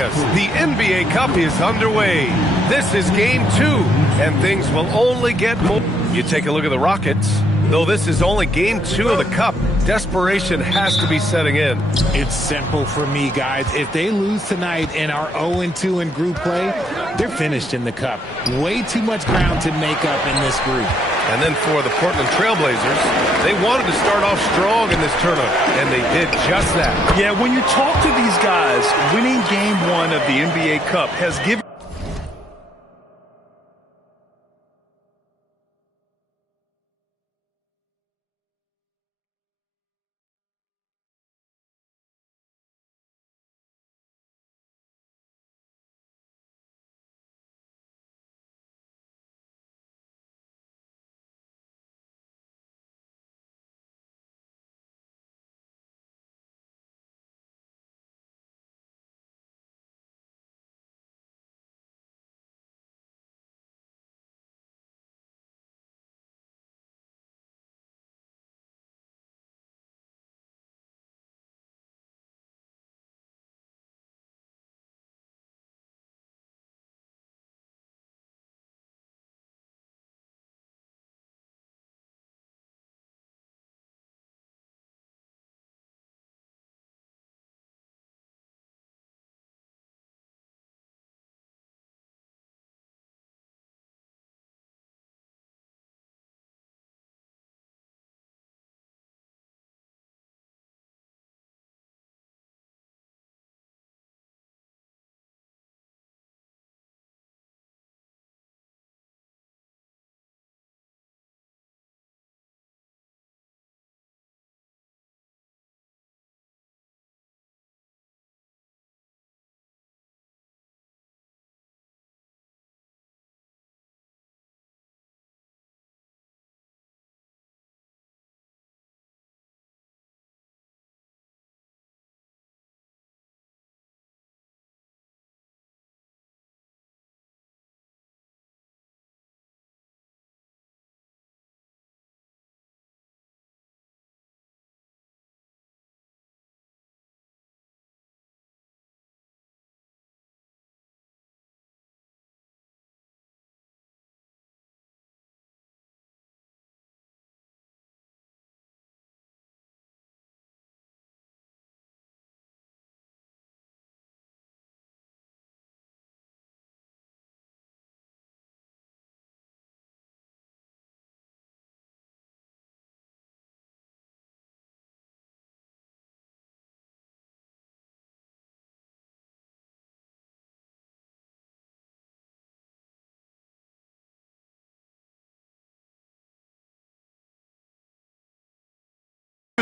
us. The NBA Cup is underway. This is game 2, and things will only get more. You take a look at the Rockets. Though this is only game 2 of the Cup, desperation has to be setting in. It's simple for me, guys. If they lose tonight and are 0-2 in group play, they're finished in the Cup. Way too much ground to make up in this group. And then for the Portland Trailblazers, they wanted to start off strong in this tournament, and they did just that. Yeah, when you talk to these guys, winning game 1 of the NBA Cup has given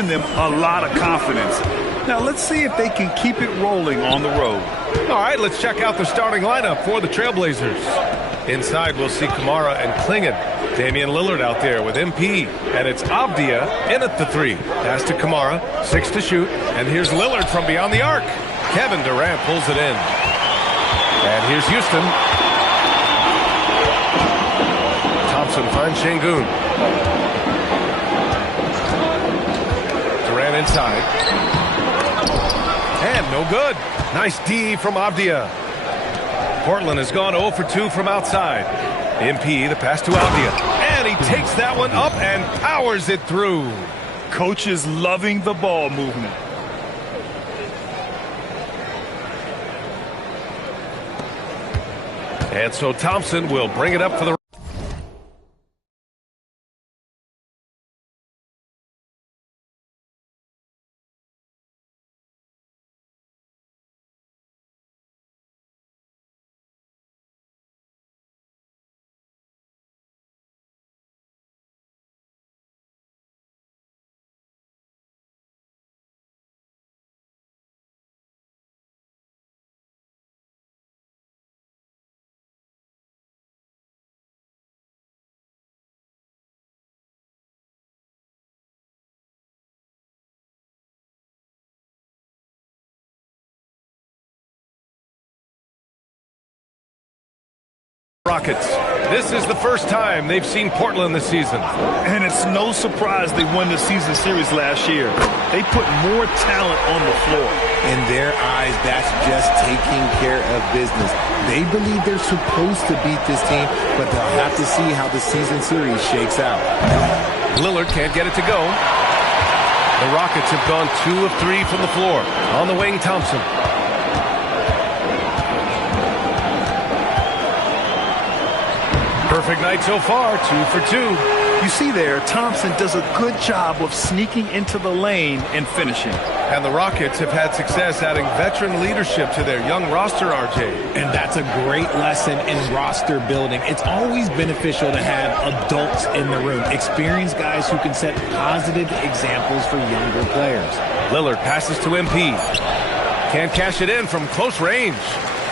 them a lot of confidence. Now let's see if they can keep it rolling on the road. All right, let's check out the starting lineup for the Trailblazers. Inside, we'll see Kamara and Klingon. Damian Lillard out there with MP. And it's Avdia in at the 3. Pass to Kamara, 6 to shoot. And here's Lillard from beyond the arc. Kevin Durant pulls it in. And here's Houston. Thompson finds Şengün. Durant inside. And no good. Nice D from Avdia. Portland has gone 0 for 2 from outside. MP, the pass to Avdia. And he takes that one up and powers it through. Coach is loving the ball movement. And so Thompson will bring it up for the Rockets. This is the first time they've seen Portland this season. And it's no surprise they won the season series last year. They put more talent on the floor. In their eyes, that's just taking care of business. They believe they're supposed to beat this team, but they'll have to see how the season series shakes out. Lillard can't get it to go. The Rockets have gone 2 of 3 from the floor. On the wing, Thompson. Perfect night so far, 2 for 2. You see there, Thompson does a good job of sneaking into the lane and finishing. And the Rockets have had success adding veteran leadership to their young roster, RJ. And that's a great lesson in roster building. It's always beneficial to have adults in the room, experienced guys who can set positive examples for younger players. Lillard passes to MP. Can't cash it in from close range.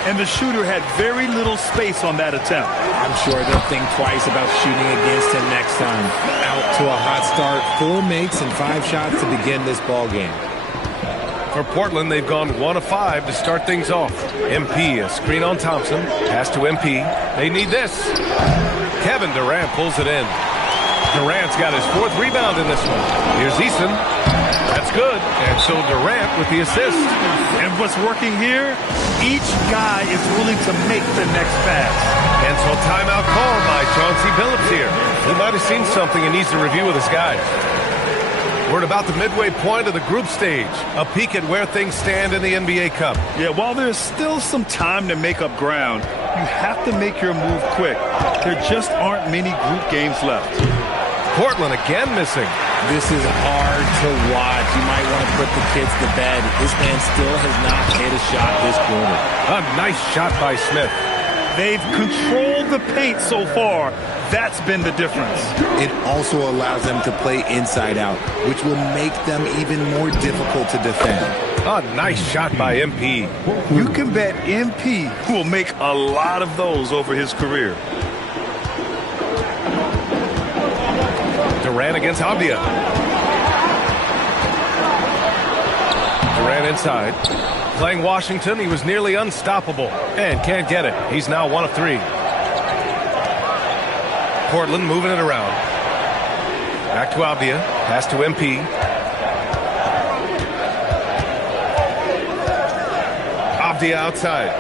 And the shooter had very little space on that attempt. I'm sure they'll think twice about shooting against him next time. Out to a hot start, 4 makes and 5 shots to begin this ball game. For Portland, they've gone 1 of 5 to start things off. MP, a screen on Thompson. Pass to MP. They need this. Kevin Durant pulls it in. Durant's got his 4th rebound in this one. Here's Eason. That's good. And so Durant with the assist. And what's working here? Each guy is willing to make the next pass. And so timeout called by Chauncey Billups here. He might have seen something and needs to review with his guys. We're at about the midway point of the group stage. A peek at where things stand in the NBA Cup. Yeah, while there's still some time to make up ground, you have to make your move quick. There just aren't many group games left. Portland again missing. This is hard to watch. You might want to put the kids to bed. This man still has not hit a shot this quarter. A nice shot by Smith. They've controlled the paint so far. That's been the difference. It also allows them to play inside out, which will make them even more difficult to defend. A nice shot by MP. You can bet MP will make a lot of those over his career. Durant against Avdia. Durant inside. Playing Washington, he was nearly unstoppable and can't get it. He's now 1 of 3. Portland moving it around. Back to Avdia. Pass to MP. Avdia outside.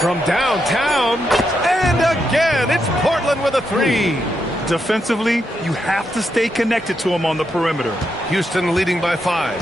From downtown. And again, it's Portland with a 3. Defensively, you have to stay connected to him on the perimeter. Houston leading by 5.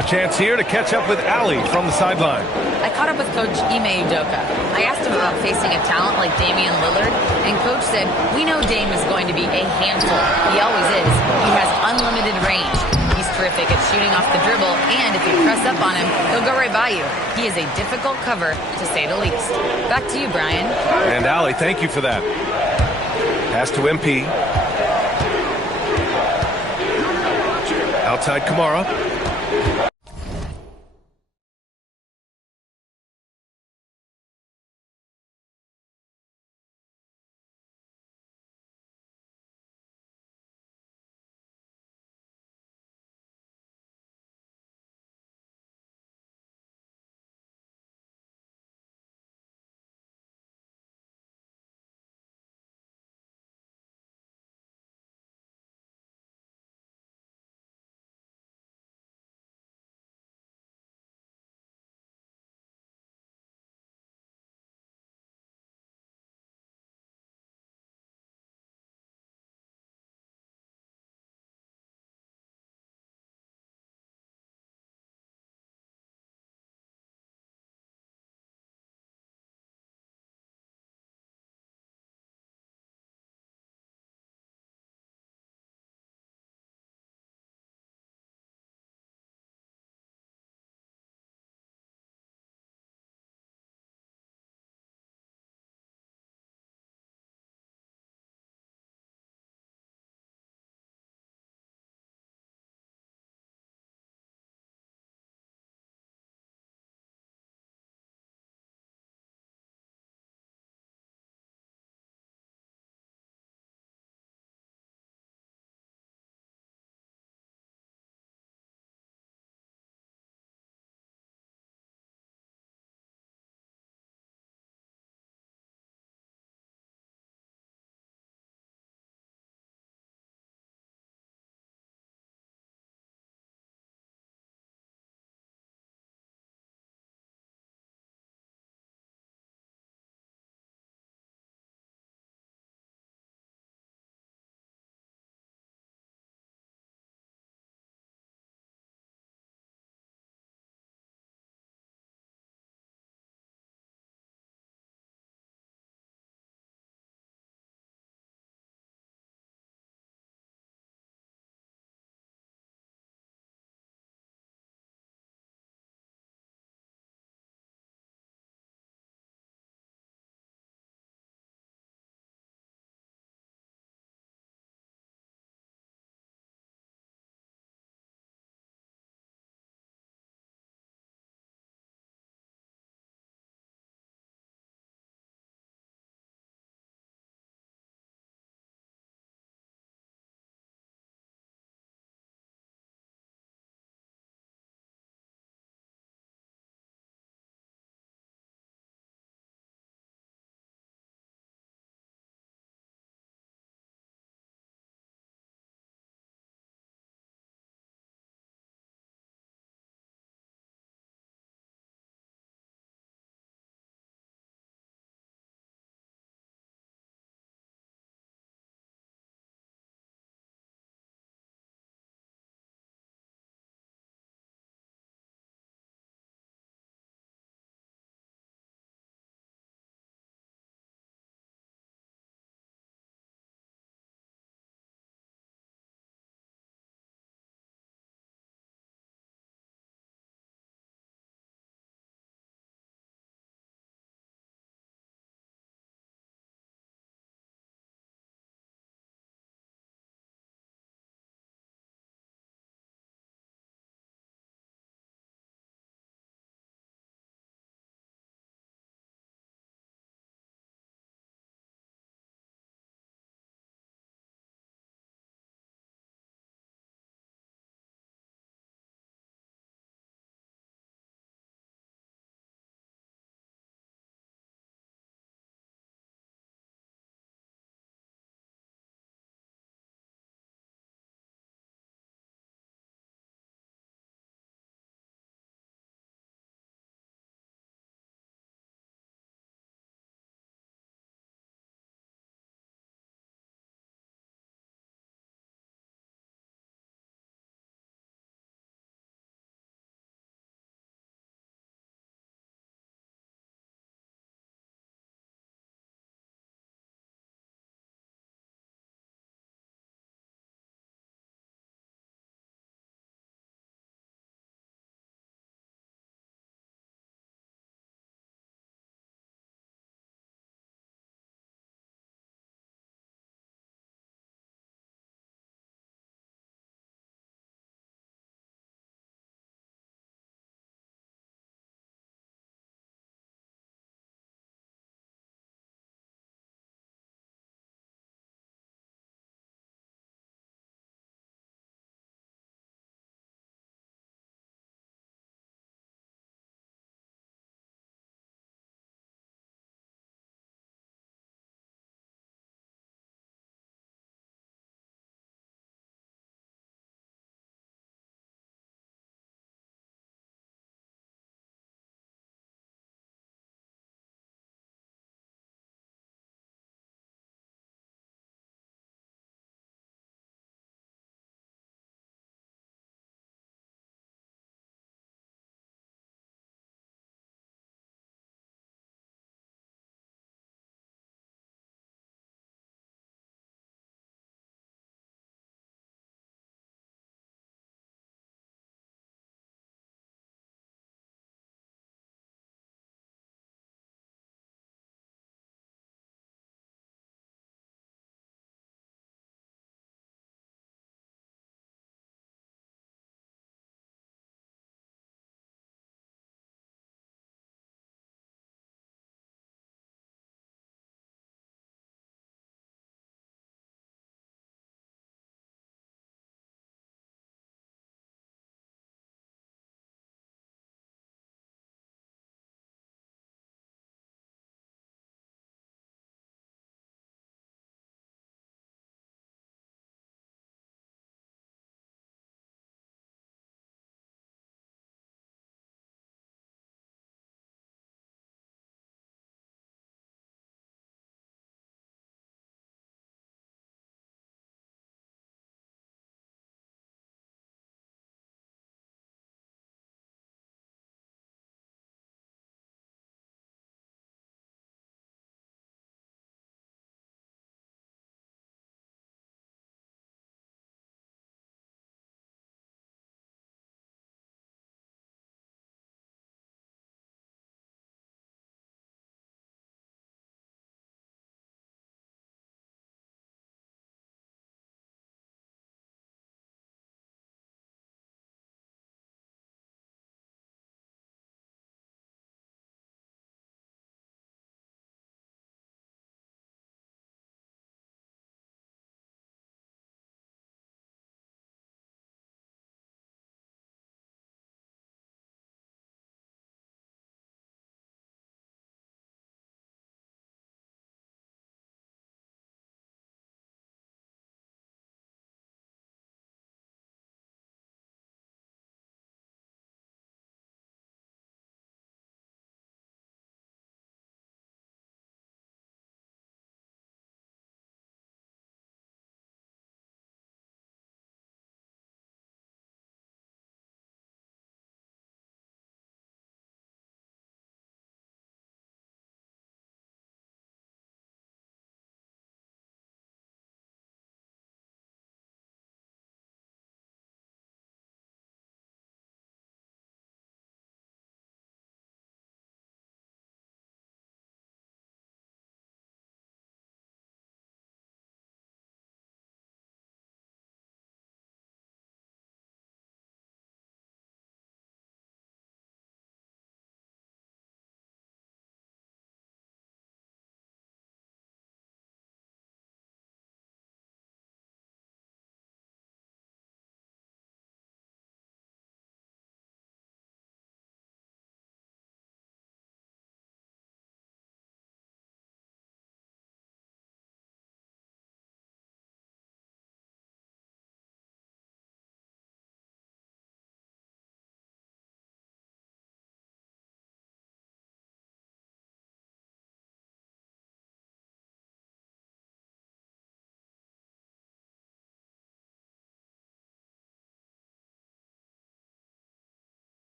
A chance here to catch up with Allie from the sideline. I caught up with Coach Ime Udoka. I asked him about facing a talent like Damian Lillard, and Coach said, "We know Dame is going to be a handful. He always is. He has unlimited range. He's terrific at shooting off the dribble, and if you press up on him, he'll go right by you. He is a difficult cover, to say the least." Back to you, Brian. And Allie, thank you for that. Pass to MP. Outside Kamara.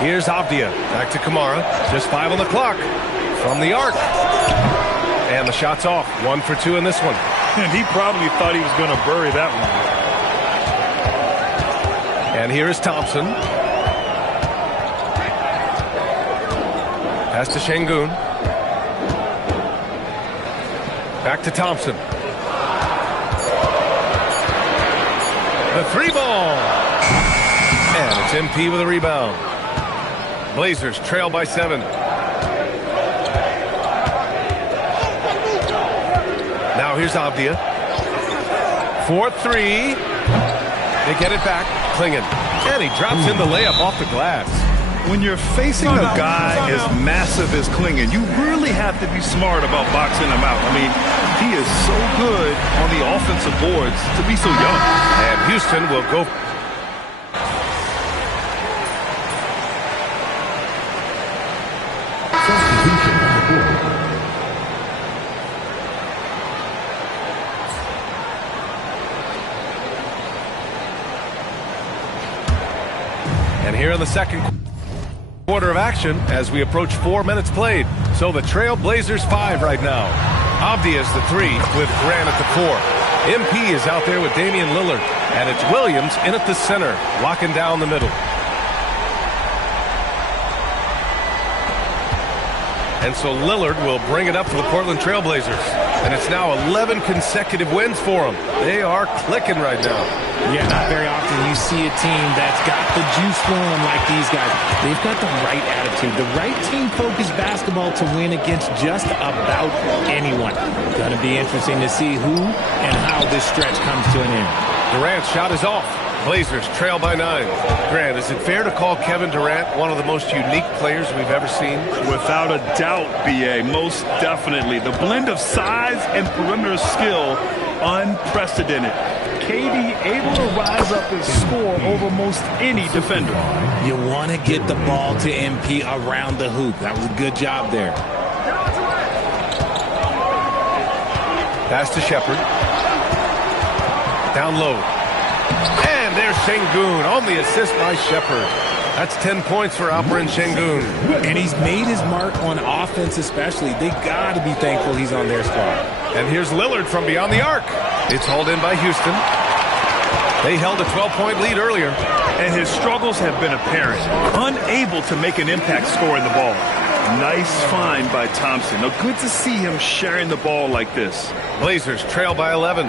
Here's Avdia. Back to Kamara. Just 5 on the clock. From the arc. And the shot's off. 1 for 2 in this one. And he probably thought he was going to bury that one. And here is Thompson. Pass to Şengün. Back to Thompson. The 3-ball. And it's MP with a rebound. Blazers trail by 7. Now here's Avdia. 4-3. They get it back. Klingen. And he drops in the layup off the glass. When you're facing a guy as massive as Klingen, you really have to be smart about boxing him out. I mean, he is so good on the offensive boards to be so young. And Houston will go. And here in the second quarter of action as we approach 4 minutes played. So the Trail Blazers 5 right now. Avdia is the 3 with Grant at the 4. MP is out there with Damian Lillard. And it's Williams in at the center, locking down the middle. And so Lillard will bring it up for the Portland Trail Blazers. And it's now 11 consecutive wins for them. They are clicking right now. Yeah, not very often you see a team that's got the juice flowing like these guys. They've got the right attitude, the right team-focused basketball to win against just about anyone. Going to be interesting to see who and how this stretch comes to an end. Durant's shot is off. Blazers trail by 9. Grant, is it fair to call Kevin Durant one of the most unique players we've ever seen? Without a doubt, B.A., most definitely. The blend of size and perimeter skill, unprecedented. KD able to rise up and score over most any defender. You want to get the ball to MP around the hoop. That was a good job there. Pass to Shepherd. Down low. And there's Şengün on the assist by Shepherd. That's 10 points for Alperen Şengün. And he's made his mark on offense especially. They got to be thankful he's on their squad. And here's Lillard from beyond the arc. It's hauled in by Houston. They held a 12-point lead earlier. And his struggles have been apparent. Unable to make an impact scoring the ball. Nice find by Thompson. Now, good to see him sharing the ball like this. Blazers trail by 11.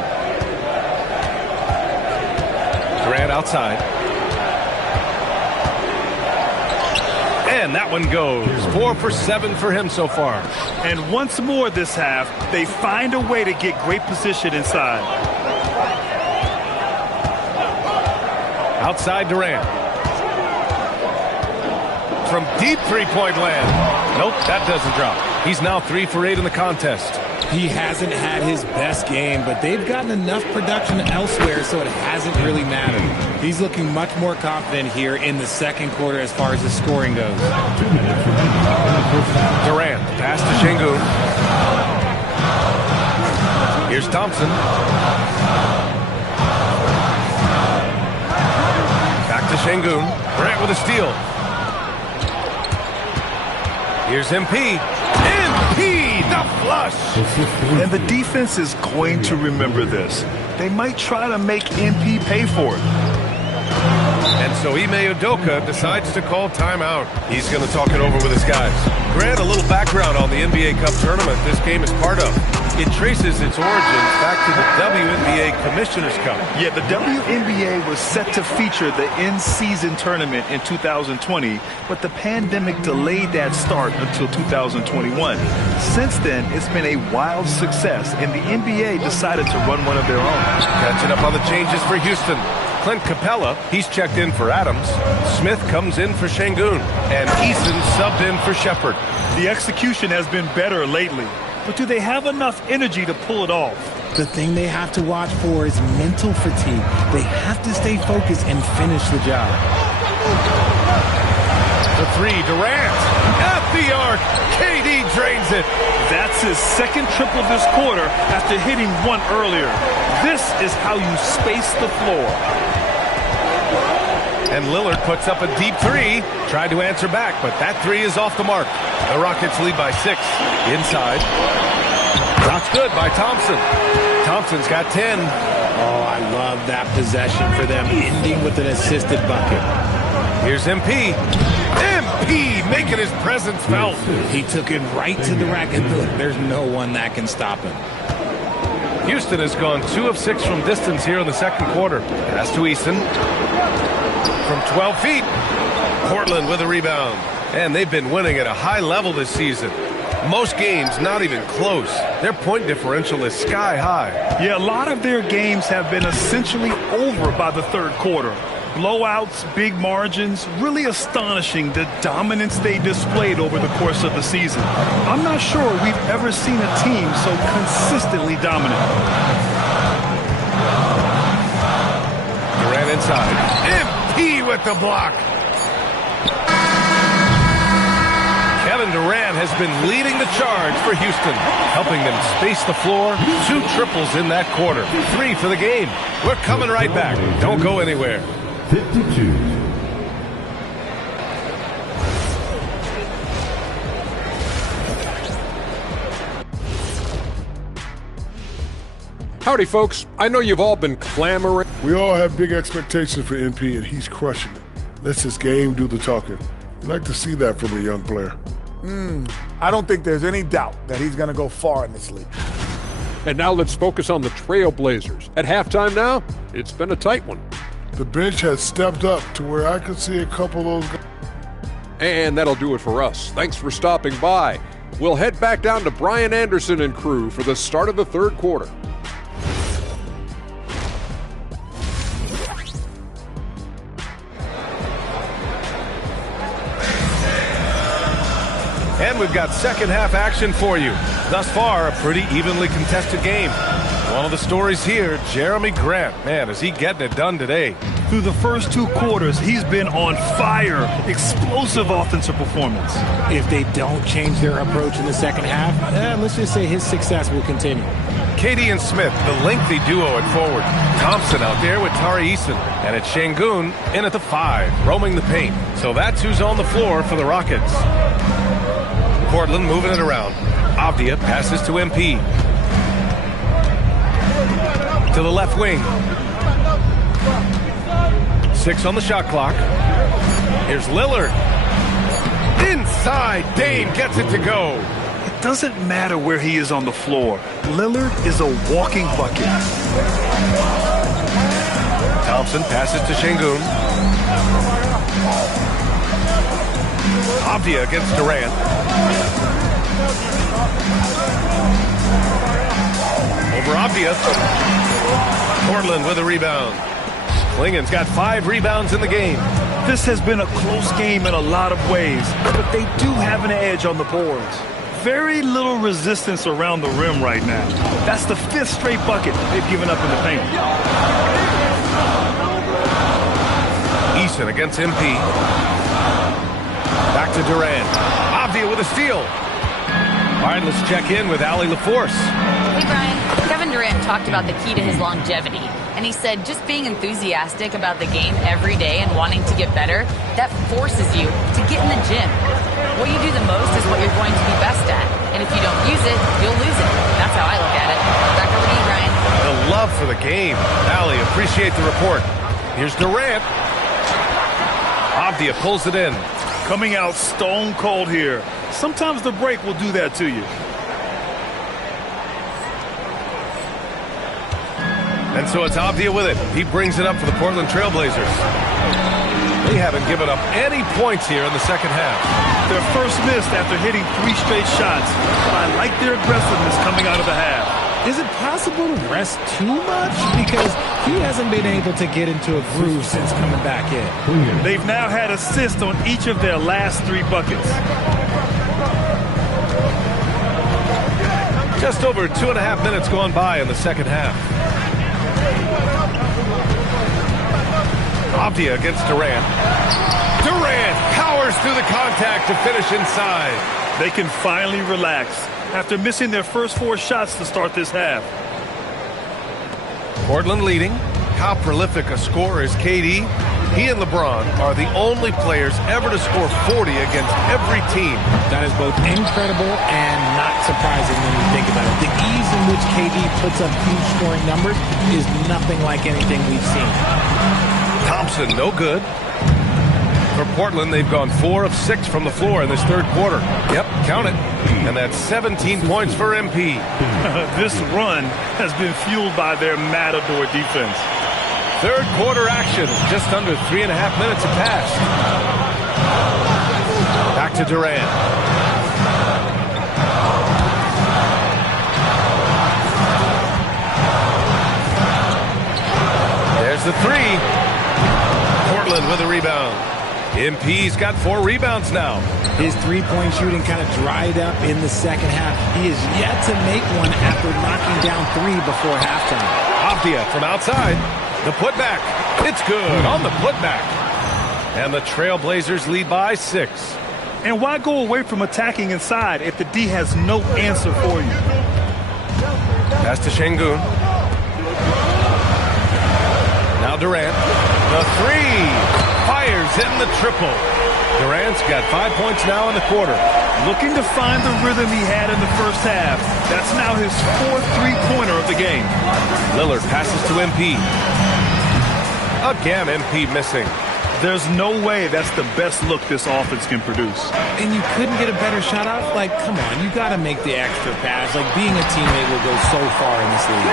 Durant outside. And that one goes. 4 for 7 for him so far. And once more this half, they find a way to get great position inside. Outside Durant. From deep three-point land. Nope, that doesn't drop. He's now 3 for 8 in the contest. He hasn't had his best game, but they've gotten enough production elsewhere, so it hasn't really mattered. He's looking much more confident here in the second quarter as far as the scoring goes. Durant, pass to Şengün. Here's Thompson. Back to Şengün. Grant with a steal. Here's MP. MP, the flush. And the defense is going to remember this. They might try to make MP pay for it. And so Ime Udoka decides to call timeout. He's going to talk it over with his guys. Grant, a little background on the NBA Cup tournament this game is part of. It traces its origins back to the WNBA Commissioner's Cup. Yeah, the WNBA was set to feature the in-season tournament in 2020, but the pandemic delayed that start until 2021. Since then, it's been a wild success, and the NBA decided to run one of their own. Catching up on the changes for Houston. Clint Capella, he's checked in for Adams. Smith comes in for Şengün. And Eason subbed in for Shepherd. The execution has been better lately. But do they have enough energy to pull it off? The thing they have to watch for is mental fatigue. They have to stay focused and finish the job. The 3, Durant. At the arc. KD drains it. That's his second triple this quarter after hitting one earlier. This is how you space the floor. And Lillard puts up a deep three. Tried to answer back, but that three is off the mark. The Rockets lead by 6. Inside. Shot's good by Thompson. Thompson's got 10. Oh, I love that possession for them, ending with an assisted bucket. Here's MP. MP making his presence felt. He took it right to the rack, and look, there's no one that can stop him. Houston has gone 2 of 6 from distance here in the second quarter. Pass to Eason. From 12 feet. Portland with a rebound. And they've been winning at a high level this season. Most games not even close. Their point differential is sky high. Yeah, a lot of their games have been essentially over by the third quarter. Blowouts, big margins, really astonishing the dominance they displayed over the course of the season. I'm not sure we've ever seen a team so consistently dominant. Durant inside. MP with the block. Kevin Durant has been leading the charge for Houston, helping them space the floor. 2 triples in that quarter. 3 for the game. We're coming right back. Don't go anywhere. 52. Howdy, folks. I know you've all been clamoring. We all have big expectations for MP, and he's crushing it. Lets his game do the talking. We'd like to see that from a young player. I don't think there's any doubt that he's going to go far in this league. And now let's focus on the Trailblazers. At halftime now, it's been a tight one. The bench has stepped up to where I could see a couple of those guys. And that'll do it for us. Thanks for stopping by. We'll head back down to Brian Anderson and crew for the start of the third quarter. And we've got second half action for you. Thus far, a pretty evenly contested game. One of the stories here, Jeremy Grant. Man, is he getting it done today. Through the first 2 quarters, he's been on fire. Explosive offensive performance. If they don't change their approach in the second half, let's just say his success will continue. KD and Smith, the lengthy duo at forward. Thompson out there with Tari Eason. And it's Şengün in at the 5, roaming the paint. So that's who's on the floor for the Rockets. Portland moving it around. Avdia passes to MP. To the left wing. 6 on the shot clock. Here's Lillard. Inside, Dame gets it to go. It doesn't matter where he is on the floor. Lillard is a walking bucket. Thompson passes to Şengün. Avdia against Durant. Over Avdia. Portland with a rebound. Klingen's got 5 rebounds in the game. This has been a close game in a lot of ways, but they do have an edge on the boards. Very little resistance around the rim right now. That's the 5th straight bucket they've given up in the paint. Eason against MP. Back to Durant. Avdia with a steal. All right, let's check in with Allie LaForce. Hey, Brian. Kevin Durant talked about the key to his longevity. And he said just being enthusiastic about the game every day and wanting to get better, that forces you to get in the gym. What you do the most is what you're going to be best at. And if you don't use it, you'll lose it. That's how I look at it. Back over to you, Brian. The love for the game. Allie, appreciate the report. Here's Durant. Avdia pulls it in. Coming out stone cold here. Sometimes the break will do that to you. And so it's Avdia with it. He brings it up for the Portland Trailblazers. They haven't given up any points here in the second half. Their first miss after hitting 3 straight shots. But I like their aggressiveness coming out of the half. Is it possible to rest too much? Because he hasn't been able to get into a groove since coming back in. They've now had assists on each of their last 3 buckets. Just over 2.5 minutes gone by in the second half. Avdia against Durant. Durant powers through the contact to finish inside. They can finally relax after missing their first 4 shots to start this half. Portland leading. How prolific a scorer is KD? He and LeBron are the only players ever to score 40 against every team. That is both incredible and not surprising when you think about it. The ease in which KD puts up huge scoring numbers is nothing like anything we've seen. Thompson, no good. For Portland, they've gone 4 of 6 from the floor in this third quarter. Yep, count it. And that's 17 points for MP. This run has been fueled by their Matador defense. Third quarter action. Just under 3.5 minutes have passed. Back to Durant. There's the three. Portland with a rebound. MP's got 4 rebounds now. His three-point shooting kind of dried up in the second half. He is yet to make one after knocking down 3 before halftime. Avdia from outside. The putback. It's good on the putback. And the Trailblazers lead by 6. And why go away from attacking inside if the D has no answer for you? Pass to Şengün. Now Durant. The 3. Fires in the triple. Durant's got 5 points now in the quarter. Looking to find the rhythm he had in the first half. That's now his 4th three-pointer of the game. Lillard passes to MP. Again, MP missing. There's no way that's the best look this offense can produce. And you couldn't get a better shot off? Like, come on, you got to make the extra pass. Like, being a teammate will go so far in this league.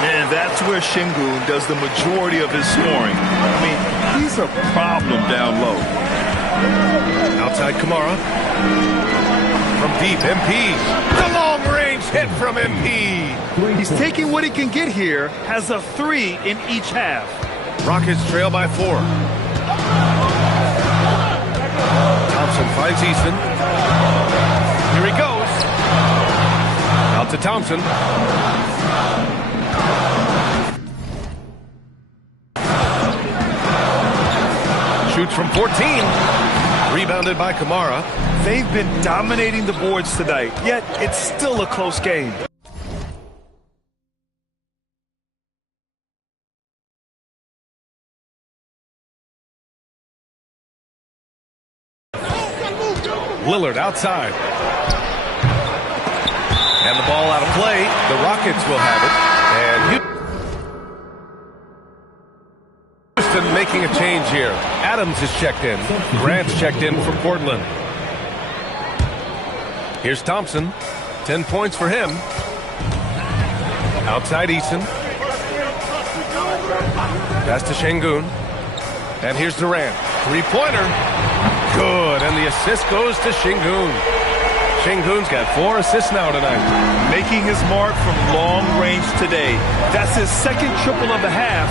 And that's where Şengün does the majority of his scoring. I mean, he's a problem down low. Outside Kamara. From deep, MP. The long-range hit from MP. He's taking what he can get here, has a 3 in each half. Rockets trail by 4. Thompson finds Easton. Here he goes. Out to Thompson. Shoots from 14. Rebounded by Kamara. They've been dominating the boards tonight, yet it's still a close game. Lillard outside. And the ball out of play. The Rockets will have it. And Houston making a change here. Adams is checked in. Grant's checked in for Portland. Here's Thompson. 10 points for him. Outside Easton. Pass to Şengün. And here's Durant. Three-pointer. Good. And the assist goes to Şengün. Şengün's got 4 assists now tonight. Making his mark from long range today. That's his second triple of the half.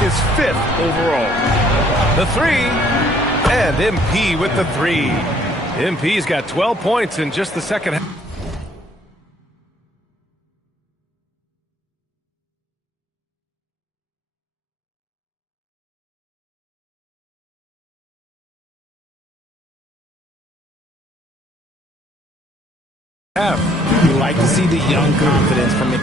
His 5th overall. The 3. And MP with the 3. MP's got 12 points in just the second half. You like to see the young confidence from it.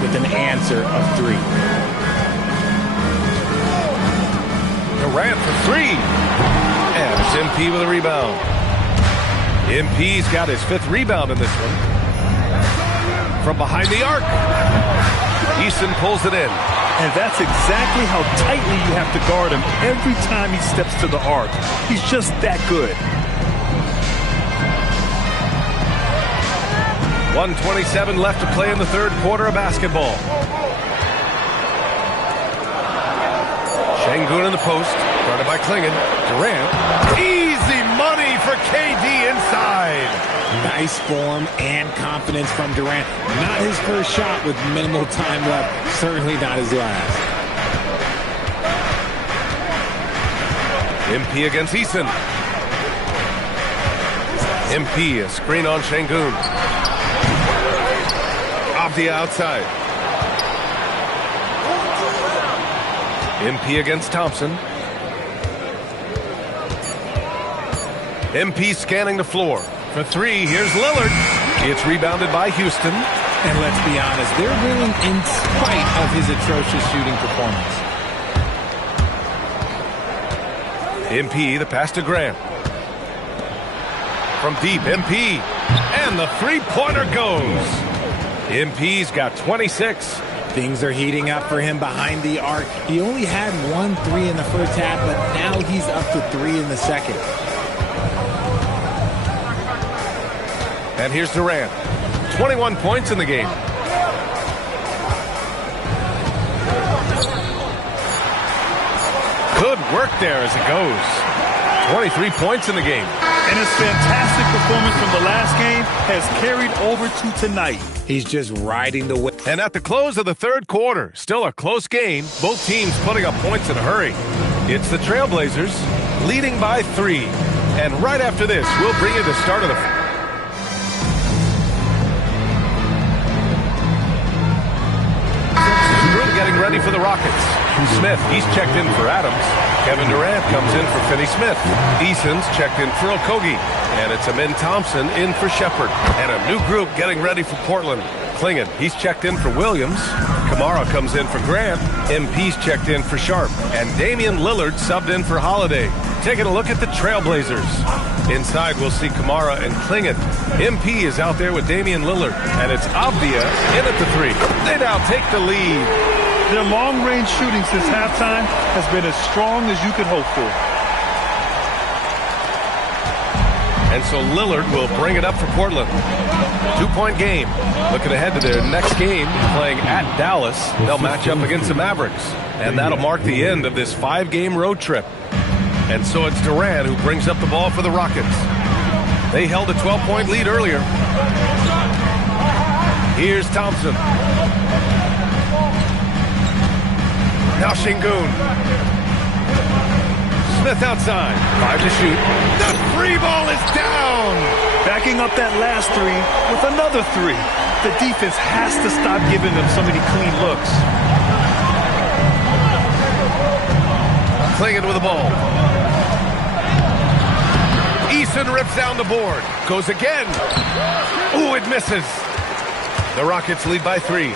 with an answer of 3. Durant for 3. And it's MP with a rebound. MP's got his 5th rebound in this one. From behind the arc. Easton pulls it in. And that's exactly how tightly you have to guard him every time he steps to the arc. He's just that good. 1:27 left to play in the 3rd quarter of basketball. Şengün in the post, guarded by Klingen. Durant, easy money for KD inside. Nice form and confidence from Durant. Not his first shot with minimal time left. Certainly not his last. MP against Easton. MP, a screen on Şengün. Off the outside. MP against Thompson. MP scanning the floor. For 3, here's Lillard. It's rebounded by Houston. And let's be honest, they're winning in spite of his atrocious shooting performance. MP, the pass to Graham. From deep, MP. And the three-pointer goes. MP's got 26. Things are heating up for him behind the arc. He only had 1 3 in the first half, but now he's up to 3 in the second. And here's Durant. 21 points in the game. Good work there as it goes. 23 points in the game. And his fantastic performance from the last game has carried over to tonight. He's just riding the wave. And at the close of the 3rd quarter, still a close game. Both teams putting up points in a hurry. It's the Trailblazers leading by 3. And right after this, we'll bring you the start of the... Getting ready for the Rockets. Smith, he's checked in for Adams. Kevin Durant comes in for Finney Smith. Eason's checked in for Okogie. And it's Amin Thompson in for Shepard. And a new group getting ready for Portland. Klingen, he's checked in for Williams. Kamara comes in for Grant. MP's checked in for Sharp. And Damian Lillard subbed in for Holiday. Taking a look at the Trailblazers. Inside, we'll see Kamara and Klingen. MP is out there with Damian Lillard. And it's Avdia in at the 3. They now take the lead. Their long-range shooting since halftime has been as strong as you could hope for. And so Lillard will bring it up for Portland. 2-point game. Looking ahead to their next game, playing at Dallas. They'll match up against the Mavericks. And that'll mark the end of this 5-game road trip. And so it's Durant who brings up the ball for the Rockets. They held a 12-point lead earlier. Here's Thompson. Now Şengün. Smith outside. 5 to shoot. The free ball is down. Backing up that last 3 with another 3. The defense has to stop giving them so many clean looks. Klingen with the ball. Easton rips down the board. Goes again. Ooh, it misses. The Rockets lead by 3.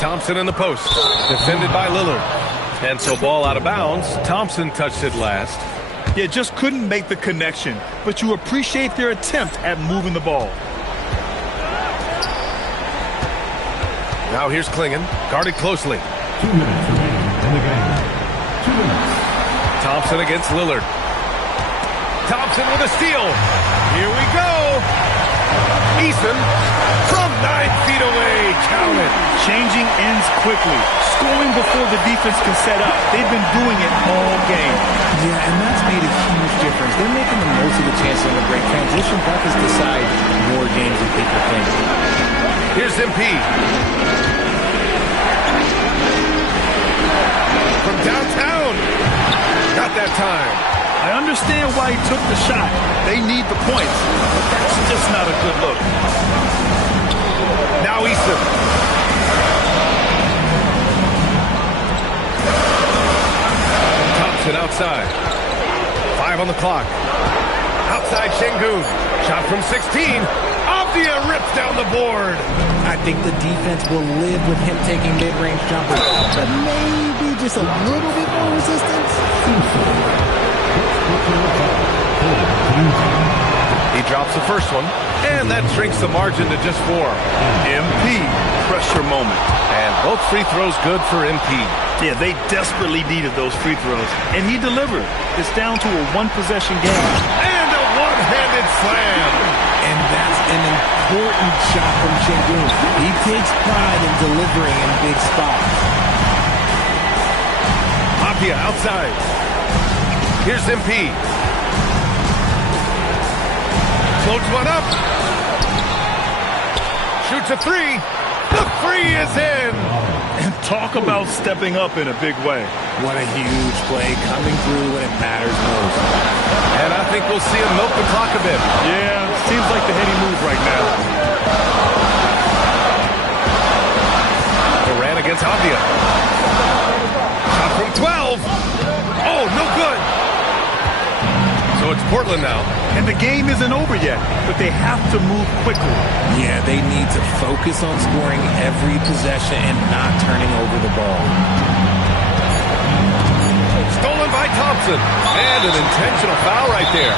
Thompson in the post. Defended by Lillard. And so ball out of bounds. Thompson touched it last. Yeah, just couldn't make the connection. But you appreciate their attempt at moving the ball. Now here's Klingen. Guarded closely. 2 minutes remaining in the game. 2 minutes. Thompson against Lillard. Thompson with a steal. Here we go. Easton from 9 feet away. Count it. Changing ends quickly. Scoring before the defense can set up. They've been doing it all game. Yeah, and that's made a huge difference. They're making the most of the chances on the break. Transition buckets decide more games than people think. Here's MP. From downtown. Not that time. I understand why he took the shot. They need the points, but that's just not a good look. Now Easton. Thompson outside. 5 on the clock. Outside Şengün. Shot from 16. Off Avdia rips down the board. I think the defense will live with him taking mid-range jumpers, but maybe just a little bit more resistance. He drops the first one, and that shrinks the margin to just 4. MP, pressure moment. And both free throws good for MP. Yeah, they desperately needed those free throws, and he delivered. It's down to a one-possession game. And a one-handed slam. And that's an important shot from Şengün. He takes pride in delivering in big spots. Avdia outside. Here's MP. Floats one up. Shoots a 3. The 3 is in. And talk about stepping up in a big way. What a huge play coming through when it matters most. And I think we'll see him milk the clock a bit. Yeah, seems like the heady move right now. Durant against Avdia. Shot from 12. Oh, no good. So it's Portland now. And the game isn't over yet, but they have to move quickly. Yeah, they need to focus on scoring every possession and not turning over the ball. Stolen by Thompson. And an intentional foul right there.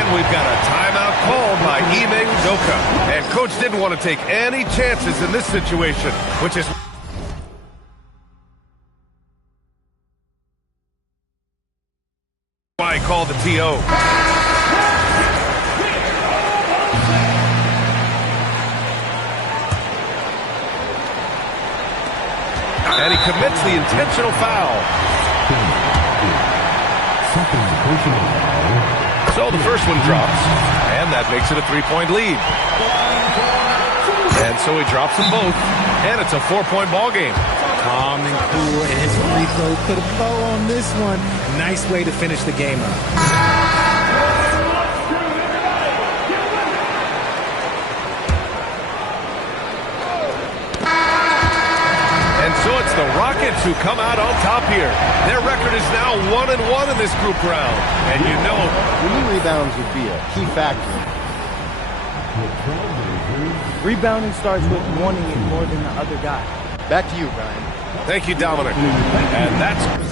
And we've got a timeout called by Ime Udoka. And coach didn't want to take any chances in this situation, which is why he called the TO. And he commits the intentional foul. So the first one drops, and that makes it a 3-point lead. And so he drops them both, and it's a 4-point ball game. Calm and cool, and his free throw put a bow on this one. Nice way to finish the game up. And so it's the Rockets who come out on top here. Their record is now 1-1 in this group round. And you know, winning rebounds would be a key factor. Rebounding starts with wanting it more than the other guy. Back to you, Brian. Thank you, Dominic. And that's...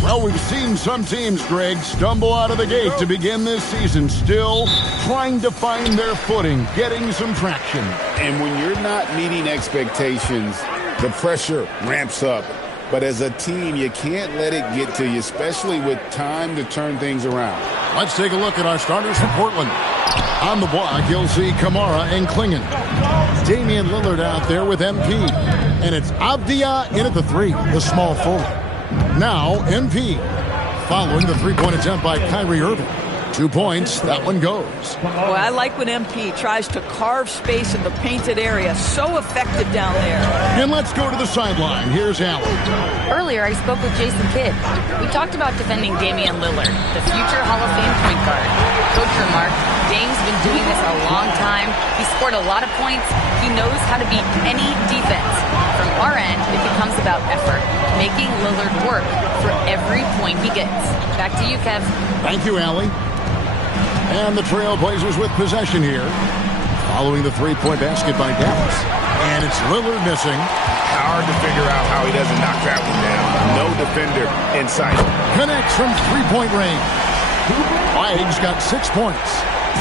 Well, we've seen some teams, Greg, stumble out of the gate to begin this season, still trying to find their footing, getting some traction. And when you're not meeting expectations, the pressure ramps up. But as a team, you can't let it get to you, especially with time to turn things around. Let's take a look at our starters for Portland. On the block, you'll see Kamara and Klingen. Damian Lillard out there with MP. And it's Avdia in at the 3, the small forward. Now, MP, following the three-point attempt by Kyrie Irving. 2 points, that one goes. Well, I like when MP tries to carve space in the painted area. So effective down there. And let's go to the sideline. Here's Allen. Earlier, I spoke with Jason Kidd. We talked about defending Damian Lillard, the future Hall of Fame point guard. Coach remarked, Dame's been doing this a long time. He scored a lot of points. He knows how to beat any defense. From our end, it becomes about effort, making Lillard work for every point he gets. Back to you, Kev. Thank you, Allie. And the Trailblazers with possession here. Following the three-point basket by Dallas. And it's Lillard missing. Hard to figure out how he doesn't knock that one down. No defender in sight. Connects from three-point range. Flag's got 6 points.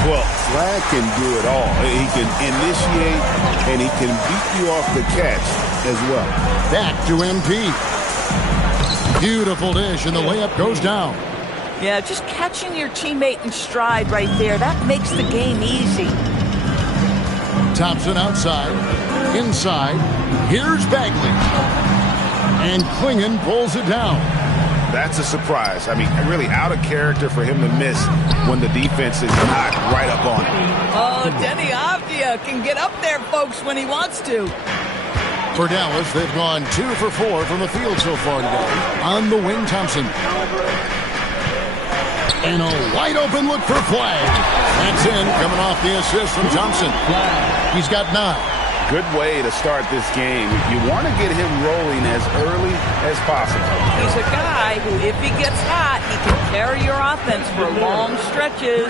Well, Flag can do it all. He can initiate, and he can beat you off the catch as well. Back to MP. Beautiful dish, and the layup goes down. Yeah, just catching your teammate in stride right there, that makes the game easy. Thompson outside, inside, here's Bagley. And Klingon pulls it down. That's a surprise. I mean, really out of character for him to miss when the defense is not right up on him. Oh, Denny Avdia can get up there, folks, when he wants to. For Dallas, they've gone 2 for 4 from the field so far today. On the wing, Thompson. And a wide open look for flag. That's in, coming off the assist from Thompson. He's got 9. Good way to start this game. You want to get him rolling as early as possible. He's a guy who, if he gets hot, he can carry your offense for long stretches.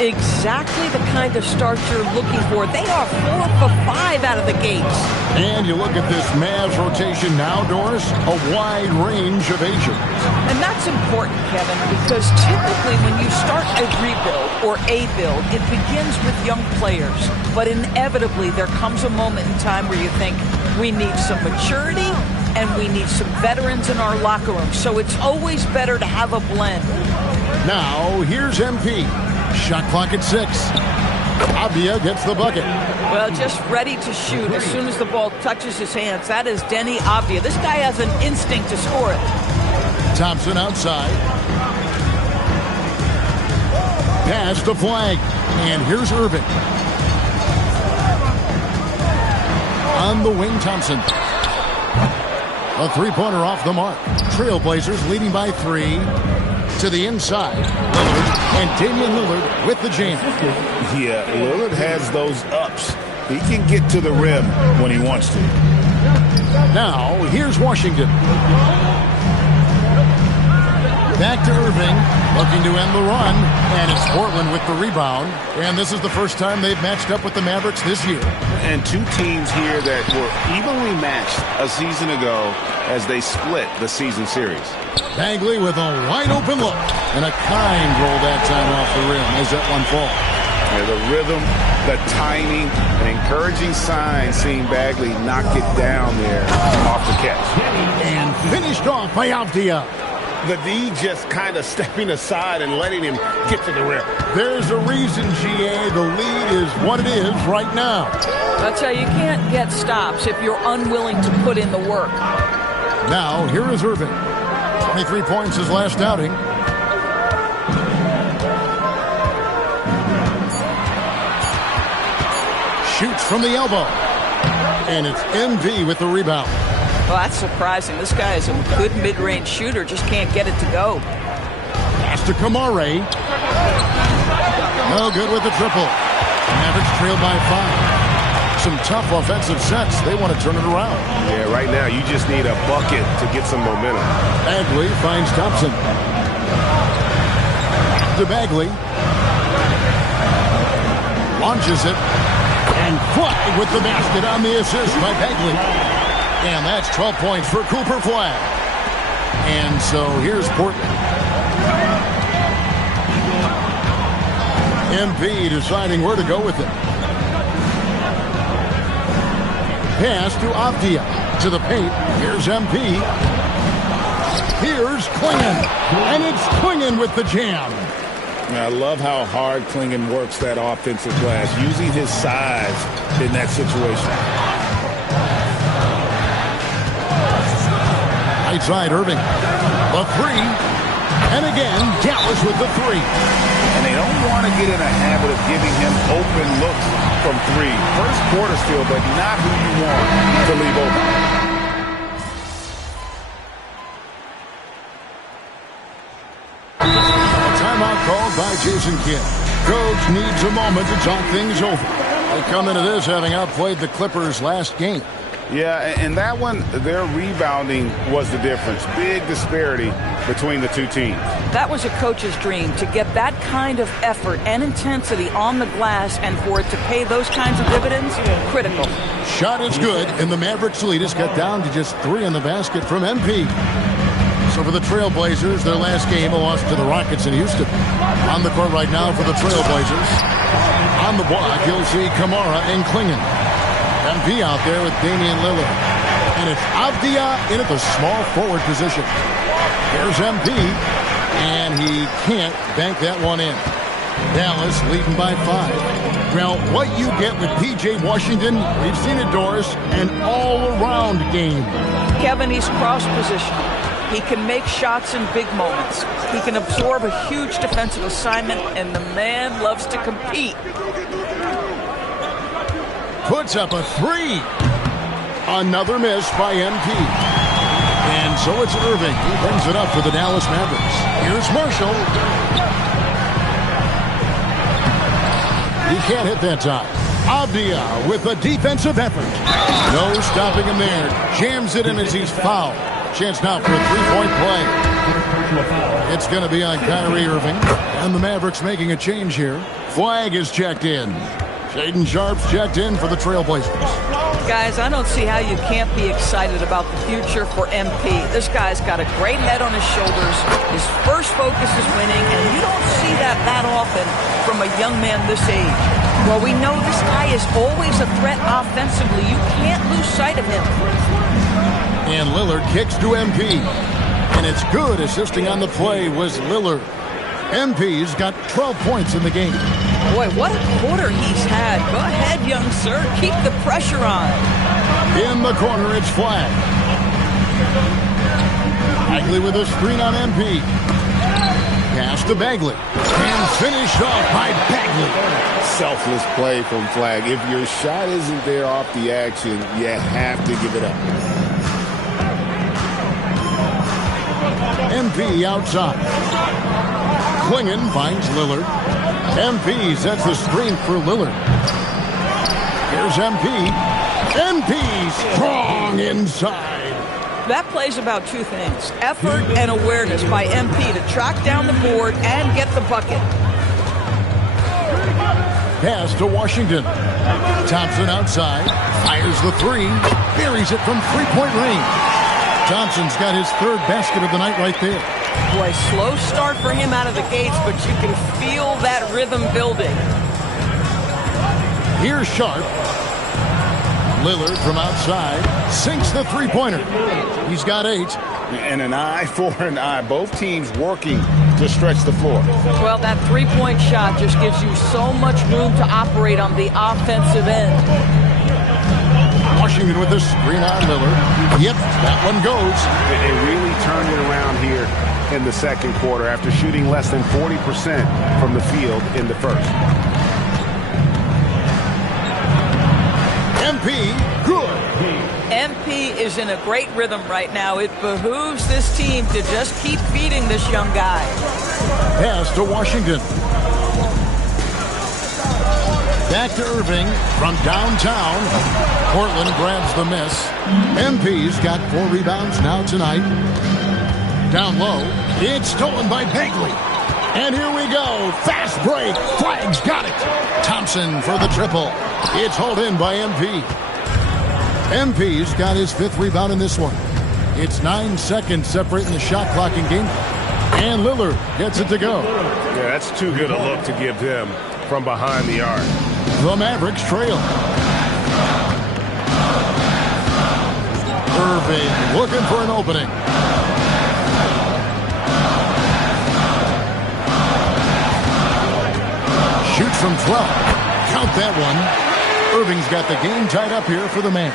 Exactly the kind of start you're looking for. They are 4 for 5 out of the gates. And you look at this Mavs rotation now, Doris, a wide range of ages. And that's important, Kevin, because typically when you start a rebuild or a build, it begins with young players. But inevitably, there comes a moment in time where you think, we need some maturity and we need some veterans in our locker room. So it's always better to have a blend. Now, here's MP. Shot clock at 6. Avdia gets the bucket. Well, just ready to shoot as soon as the ball touches his hands. That is Denny Avdia. This guy has an instinct to score it. Thompson outside. Pass to flag. And here's Irving. On the wing, Thompson. A three-pointer off the mark. Trailblazers leading by 3. To the inside, Lillard, and Damian Lillard with the jam. Yeah, Lillard has those ups. He can get to the rim when he wants to. Now, here's Washington. Back to Irving, looking to end the run, and it's Portland with the rebound. And this is the first time they've matched up with the Mavericks this year. And 2 teams here that were evenly matched a season ago as they split the season series. Bagley with a wide open look, and a kind roll that time off the rim as that one falls. Yeah, the rhythm, the timing, an encouraging sign seeing Bagley knock it down there off the catch. And finished off by Avdia. The D just kind of stepping aside and letting him get to the rim. There's a reason, GA, the lead is what it is right now. That's how you can't get stops if you're unwilling to put in the work. Now, here is Irving. 23 points his last outing. Shoots from the elbow. And it's MV with the rebound. Well, that's surprising. This guy is a good mid-range shooter, just can't get it to go. Pass to Kamare. No good with the triple. Mavericks trailed by 5. Some tough offensive sets. They want to turn it around. Yeah, right now you just need a bucket to get some momentum. Bagley finds Thompson. To Bagley. Launches it. And Flag with the basket on the assist by Bagley. And that's 12 points for Cooper Flag. And so here's Portland. MP deciding where to go with it. Pass to Avdia. To the paint. Here's MP. Here's Klingon. And it's Klingon with the jam. I love how hard Klingon works that offensive glass, using his size in that situation. Right side, Irving. A 3. And again, Dallas with the 3. And they don't want to get in a habit of giving him open looks from 3. First quarter still, but not who you want to leave open. A timeout called by Jason Kidd. Coach needs a moment to talk things over. They come into this having outplayed the Clippers last game. Yeah, and that one, their rebounding was the difference. Big disparity between the 2 teams. That was a coach's dream, to get that kind of effort and intensity on the glass, and for it to pay those kinds of dividends, critical. Shot is good, and the Mavericks lead is cut down to just 3 in the basket from MP. So for the Trailblazers, their last game, a loss to the Rockets in Houston. On the court right now for the Trailblazers. On the block, you'll see Kamara and Klingon. MP out there with Damian Lillard. And it's Avdia in at the small forward position. Here's MP. And he can't bank that one in. Dallas leading by 5. Well, what you get with P.J. Washington, we've seen it, Doris, an all-around game. Kevin, he's cross-positional. He can make shots in big moments. He can absorb a huge defensive assignment, and the man loves to compete. Puts up a 3. Another miss by MP. And so it's Irving who brings it up for the Dallas Mavericks. Here's Marshall. He can't hit that time. Avdia with a defensive effort. No stopping him there. Jams it in as he's fouled. Chance now for a three-point play. It's going to be on Kyrie Irving. And the Mavericks making a change here. Flag is checked in. Shaedon Sharpe's checked in for the Trailblazers. Guys, I don't see how you can't be excited about the future for MP. This guy's got a great head on his shoulders. His first focus is winning, and you don't see that often from a young man this age. Well, we know this guy is always a threat offensively. You can't lose sight of him. And Lillard kicks to MP. And it's good. Assisting on the play was Lillard. MP's got 12 points in the game. Boy, what a quarter he's had. Go ahead, young sir. Keep the pressure on. In the corner, it's Flag. Bagley with a screen on MP. Pass to Bagley. And finished off by Bagley. Selfless play from Flag. If your shot isn't there off the action, you have to give it up. MP outside. Klingon finds Lillard. MP sets the screen for Lillard. Here's MP. MP strong inside. That plays about two things. Effort and awareness by MP to track down the board and get the bucket. Pass to Washington. Thompson outside. Fires the 3. Buries it from three-point range. Thompson's got his third basket of the night right there. Boy, slow start for him out of the gates, but you can feel that rhythm building. Here's Sharpe. Lillard from outside sinks the three-pointer. He's got 8. And an eye for an eye. Both teams working to stretch the floor. Well, that three-point shot just gives you so much room to operate on the offensive end. Washington with the screen on Lillard. Yep, that one goes. They really turned it around here in the second quarter after shooting less than 40% from the field in the first. MP, good. MP is in a great rhythm right now. It behooves this team to just keep feeding this young guy. Pass to Washington. Back to Irving from downtown. Portland grabs the miss. MP's got 4 rebounds now tonight. Down low. It's stolen by Bagley. And here we go. Fast break. Flag's got it. Thompson for the triple. It's hauled in by MP. MP's got his 5th rebound in this one. It's 9 seconds separating the shot clock in game. And Lillard gets it to go. Yeah, that's too good a look to give him from behind the arc. The Mavericks trail. Irving looking for an opening. Shoots from 12. Count that one. Irving's got the game tied up here for the Mavs.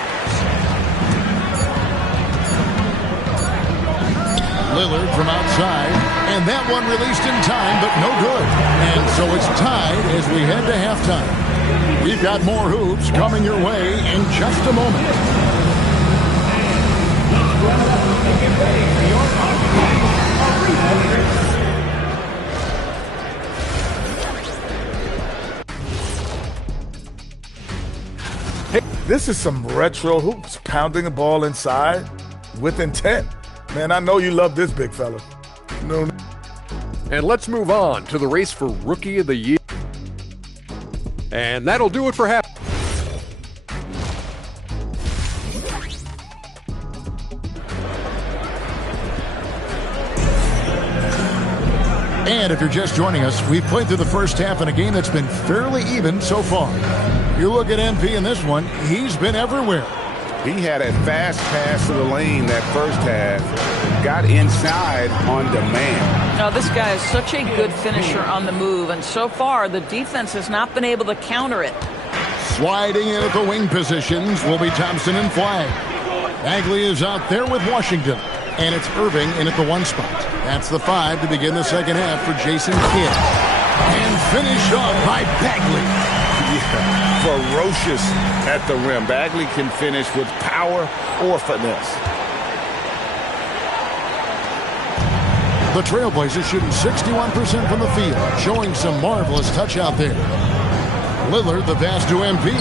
Lillard from outside. And that one released in time, but no good. And so it's tied as we head to halftime. We've got more hoops coming your way in just a moment. Hey, this is some retro hoops, pounding the ball inside with intent. Man, I know you love this, big fella. No. And let's move on to the race for Rookie of the Year. And that'll do it for half. And if you're just joining us, we've played through the first half in a game that's been fairly even so far. You look at MP in this one, he's been everywhere. He had a fast pass to the lane that first half. got inside on demand. Now, this guy is such a good finisher on the move, and so far the defense has not been able to counter it. Sliding in at the wing positions will be Thompson and Flag. Bagley is out there with Washington, and it's Irving in at the 1 spot. That's the 5 to begin the second half for Jason Kidd. And finished up by Bagley. Yeah, ferocious at the rim. Bagley can finish with power or finesse. The Trailblazers shooting 61% from the field, showing some marvelous touch out there. Lillard, the pass to MP.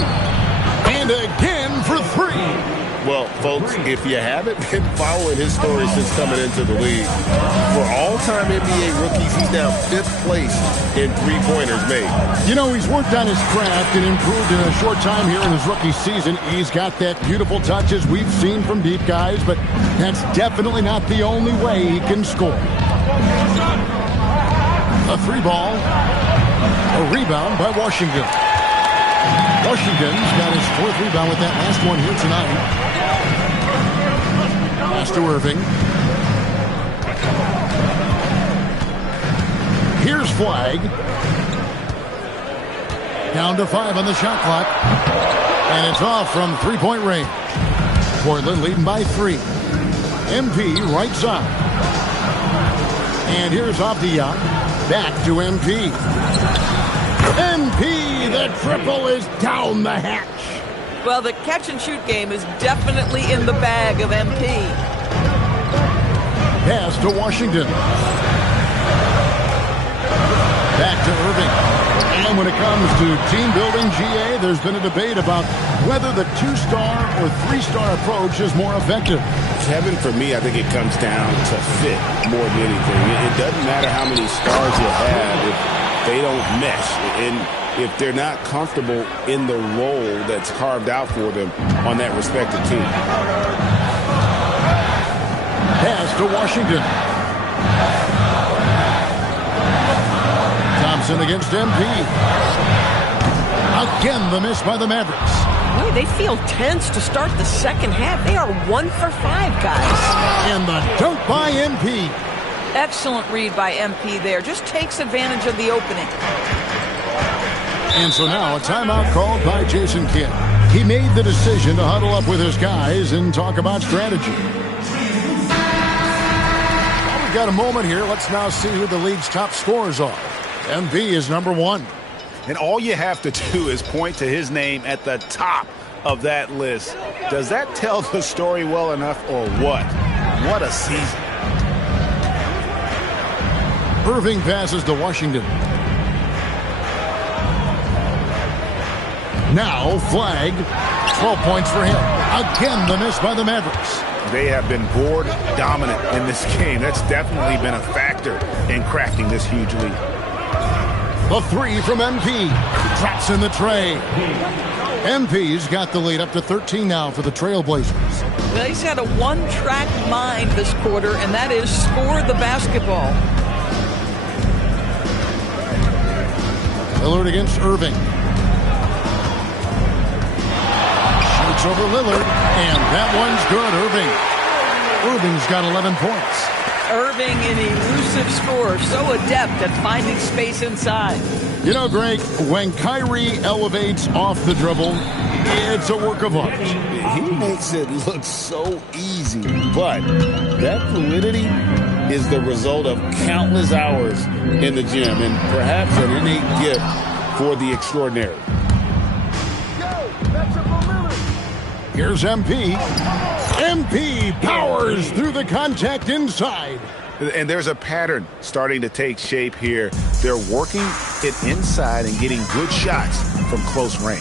And again for 3. Well, folks, if you haven't been following his story since coming into the league, for all-time NBA rookies, he's now 5th place in three-pointers made. You know, he's worked on his craft and improved in a short time here in his rookie season. He's got that beautiful touch as we've seen from deep guys, but that's definitely not the only way he can score. A 3-ball. A rebound by Washington. Washington's got his 4th rebound with that last one here tonight. Pass to Irving. Here's Flag. Down to 5 on the shot clock. And it's off from 3-point range. Portland leading by 3. MP right side. And here's Avdia. Back to MP. MP, the triple is down the hatch. Well, the catch-and-shoot game is definitely in the bag of MP. Pass to Washington. Back to Irving. And when it comes to team building, GA, there's been a debate about whether the 2-star or 3-star approach is more effective. Kevin, for me, I think it comes down to fit more than anything. It doesn't matter how many stars you have if they don't mesh. And if they're not comfortable in the role that's carved out for them on that respective team. Pass to Washington. Thompson against MP. Again, the miss by the Mavericks. Boy, they feel tense to start the second half. They are 1 for 5, guys. And the dunk by MP. Excellent read by MP there. Just takes advantage of the opening. And so now a timeout called by Jason Kidd. He made the decision to huddle up with his guys and talk about strategy. Well, we've got a moment here. Let's now see who the league's top scorers are. MP is number 1. And all you have to do is point to his name at the top of that list. Does that tell the story well enough or what? What a season. Irving passes to Washington. Now Flag. 12 points for him. Again, the miss by the Mavericks. They have been board dominant in this game. That's definitely been a factor in crafting this huge lead. The 3 from MP. Drops in the tray. MP's got the lead up to 13 now for the Trailblazers. Well, he's had a one-track mind this quarter, and that is score the basketball. Lillard against Irving. Shoots over Lillard, and that one's good. Irving's got 11 points. Irving, an elusive scorer, so adept at finding space inside. You know, Greg, when Kyrie elevates off the dribble, it's a work of art. He makes it look so easy, but that fluidity is the result of countless hours in the gym and perhaps an innate gift for the extraordinary. Here's MP. MP powers through the contact inside. And there's a pattern starting to take shape here. They're working it inside and getting good shots from close range.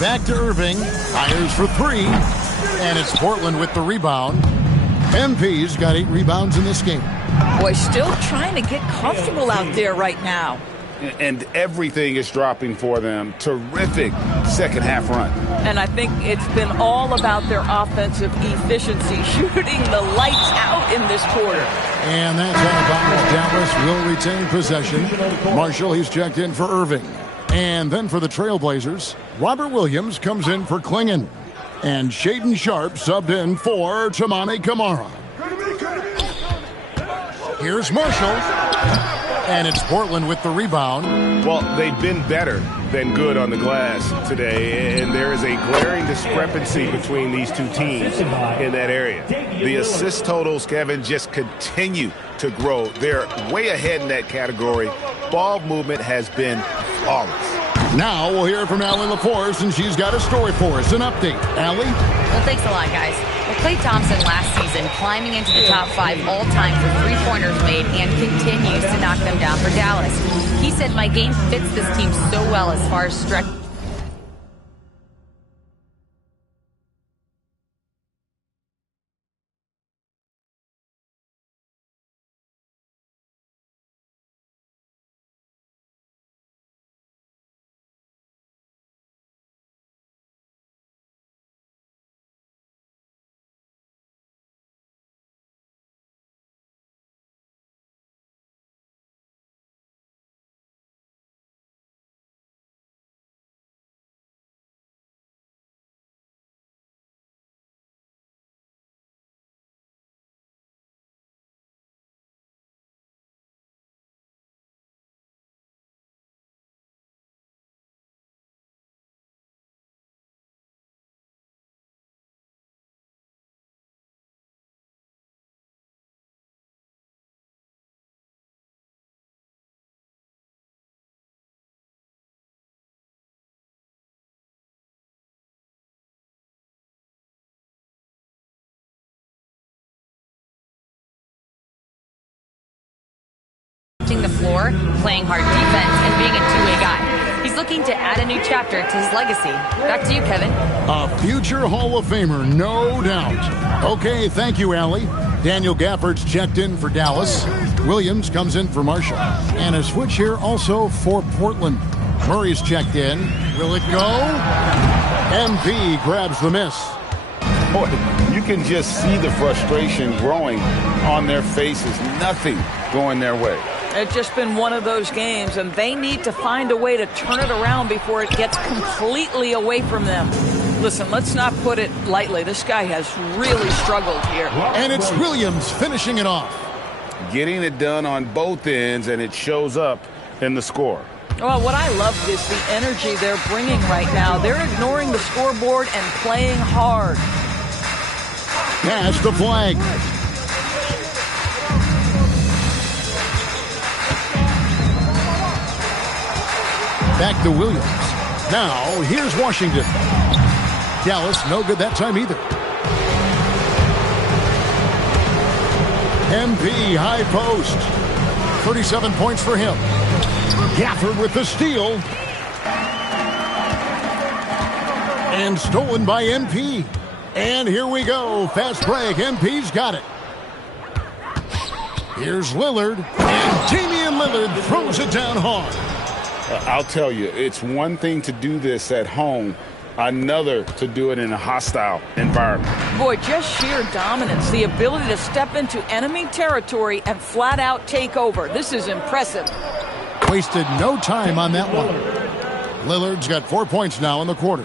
Back to Irving. Fires for 3. And it's Portland with the rebound. MP's got 8 rebounds in this game. Boy, still trying to get comfortable out there right now. And everything is dropping for them. Terrific second half run. And I think it's been all about their offensive efficiency, shooting the lights out in this quarter. And that's out of bounds. Dallas will retain possession. Marshall, he's checked in for Irving. And then for the Trailblazers, Robert Williams comes in for Klingon. And Shaden Sharp subbed in for Tamani Kamara. Here's Marshall. And it's Portland with the rebound. Well, they've been better than good on the glass today, and there is a glaring discrepancy between these two teams in that area. The assist totals, Kevin, just continue to grow. They're way ahead in that category. Ball movement has been flawless. Now we'll hear from Allie LaForce, and she's got a story for us. An update. Allie? Well, thanks a lot, guys. Well, Klay Thompson last season climbing into the top 5 all-time for three-pointers made and continues to knock them down for Dallas. He said, my game fits this team so well as far as stretch. The floor, playing hard defense, and being a two-way guy. He's looking to add a new chapter to his legacy. Back to you, Kevin. A future Hall of Famer, no doubt. Okay, thank you, Allie. Daniel Gafford's checked in for Dallas. Williams comes in for Marshall. And a switch here also for Portland. Murray's checked in. Will it go? MP grabs the miss. Boy, you can just see the frustration growing on their faces. Nothing going their way. It's just been one of those games, and they need to find a way to turn it around before it gets completely away from them. Listen, let's not put it lightly. This guy has really struggled here. And it's Williams finishing it off. Getting it done on both ends, and it shows up in the score. Well, what I love is the energy they're bringing right now. They're ignoring the scoreboard and playing hard. Pass the flag. Back to Williams. Now, here's Washington. Dallas, no good that time either. MP, high post. 37 points for him. Gafford with the steal. And stolen by MP. And here we go. Fast break. MP's got it. Here's Lillard. And Damian Lillard throws it down hard. I'll tell you, it's one thing to do this at home, another to do it in a hostile environment. Boy, just sheer dominance, the ability to step into enemy territory and flat out take over. This is impressive. Wasted no time on that one. Lillard's got 4 points now in the quarter.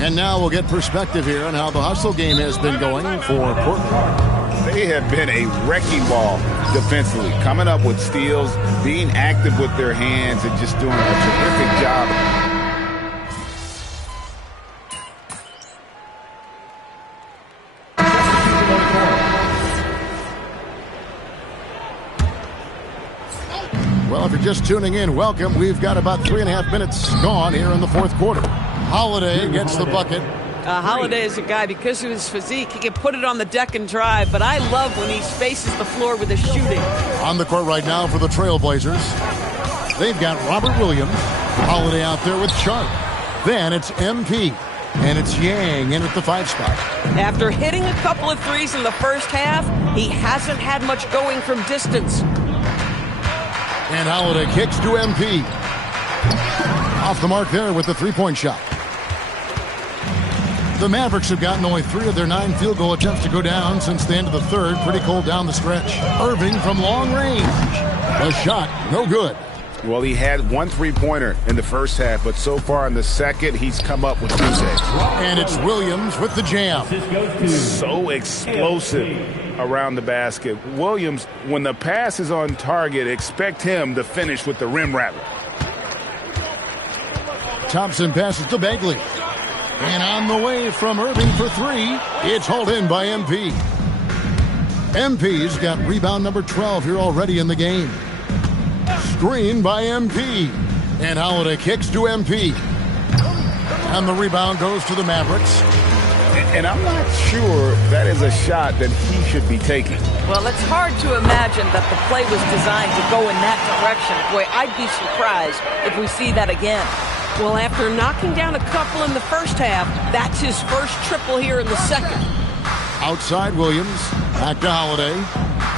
And now we'll get perspective here on how the hustle game has been going for Portland. They have been a wrecking ball defensively, coming up with steals, being active with their hands, and just doing a terrific job. Well, if you're just tuning in, welcome. We've got about 3.5 minutes gone here in the fourth quarter. Holiday gets the bucket. Holiday is a guy, because of his physique, he can put it on the deck and drive, but I love when he spaces the floor with his shooting. On the court right now for the Trailblazers, they've got Robert Williams, Holiday out there with Sharp. Then it's MP, and it's Yang in at the 5 spot. After hitting a couple of threes in the first half, he hasn't had much going from distance. And Holiday kicks to MP. Off the mark there with the three-point shot. The Mavericks have gotten only 3 of their 9 field goal attempts to go down since the end of the third. Pretty cold down the stretch. Irving from long range. The shot, no good. Well, he had one three-pointer in the first half, but so far in the second, he's come up with 2 eggs. And it's Williams with the jam. So explosive around the basket. Williams, when the pass is on target, expect him to finish with the rim rattler. Thompson passes to Bagley. And on the way from Irving for 3, it's hauled in by MP. MP's got rebound number 12 here already in the game. Screen by MP. And Holiday kicks to MP. And the rebound goes to the Mavericks. And I'm not sure that is a shot that he should be taking. Well, it's hard to imagine that the play was designed to go in that direction. Boy, I'd be surprised if we see that again. Well, after knocking down a couple in the first half, that's his first triple here in the second. Outside Williams. Back to Holiday.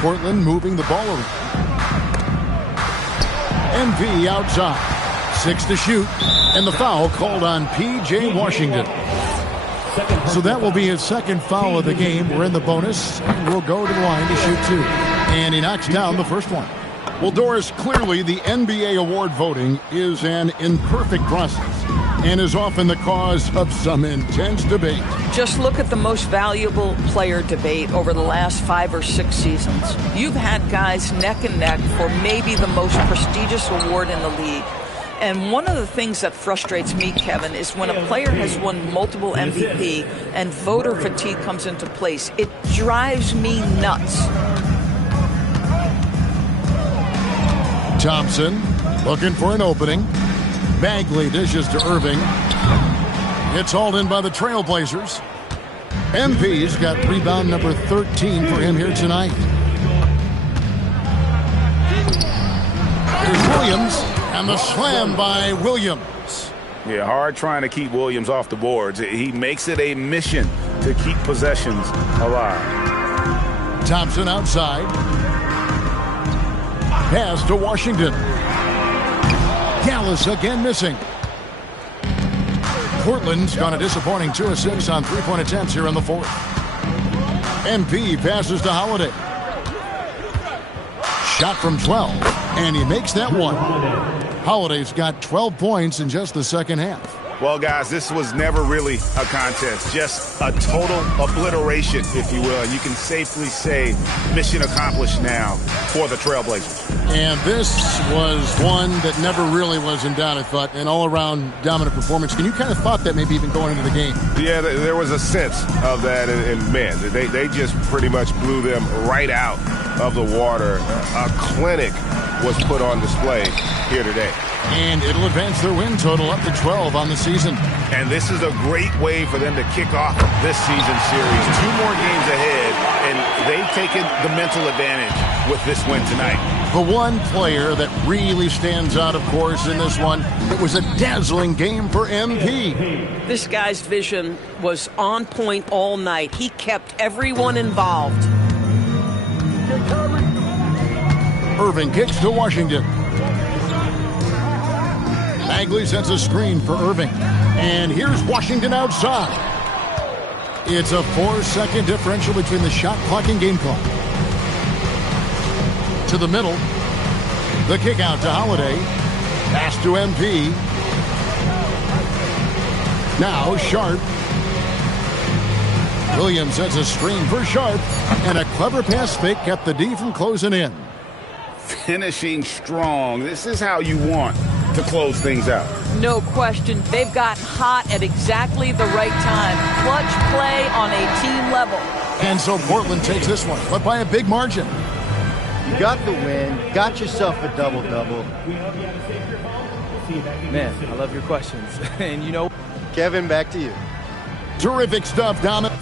Portland moving the ball around. MP outside. 6 to shoot. And the foul called on P.J. Washington. So that will be his second foul of the game. We're in the bonus. And we'll go to the line to shoot 2. And he knocks down the first one. Well, Doris, clearly the NBA award voting is an imperfect process and is often the cause of some intense debate. Just look at the most valuable player debate over the last 5 or 6 seasons. You've had guys neck and neck for maybe the most prestigious award in the league. And one of the things that frustrates me, Kevin, is when a player has won multiple MVP and voter fatigue comes into place. It drives me nuts. Thompson looking for an opening. Bagley dishes to Irving. It's hauled in by the Trailblazers. MP's got rebound number 13 for him here tonight. Here's Williams, and the slam by Williams. Yeah, hard trying to keep Williams off the boards. He makes it a mission to keep possessions alive. Thompson outside. Pass to Washington. Gallus again missing. Portland's gone a disappointing 2 of 6 on 3-point attempts here in the fourth. MP passes to Holiday. Shot from 12, and he makes that one. Holiday's got 12 points in just the second half. Well, guys, this was never really a contest, just a total obliteration, if you will. And you can safely say mission accomplished now for the Trailblazers. And this was one that never really was in doubt, I thought, an all-around dominant performance. And you kind of thought that maybe even going into the game. Yeah, there was a sense of that, and man, they just pretty much blew them right out of the water. A clinic was put on display here today. And it'll advance their win total up to 12 on the season. And this is a great way for them to kick off this season series. 2 more games ahead, and they've taken the mental advantage with this win tonight. The one player that really stands out, of course, in this one, it was a dazzling game for MP. This guy's vision was on point all night. He kept everyone involved. Irving kicks to Washington. Bagley sets a screen for Irving. And here's Washington outside. It's a 4-second differential between the shot clock and game clock. To the middle. The kick out to Holiday. Pass to MP. Now Sharp. Williams sets a screen for Sharp. And a clever pass fake kept the D from closing in. Finishing strong. This is how you want to close things out. No question. They've gotten hot at exactly the right time. Clutch play on a team level. And so Portland takes this one, but by a big margin. You got the win, got yourself a double-double. Man, I love your questions. And you know, Kevin, back to you. Terrific stuff, Dominic.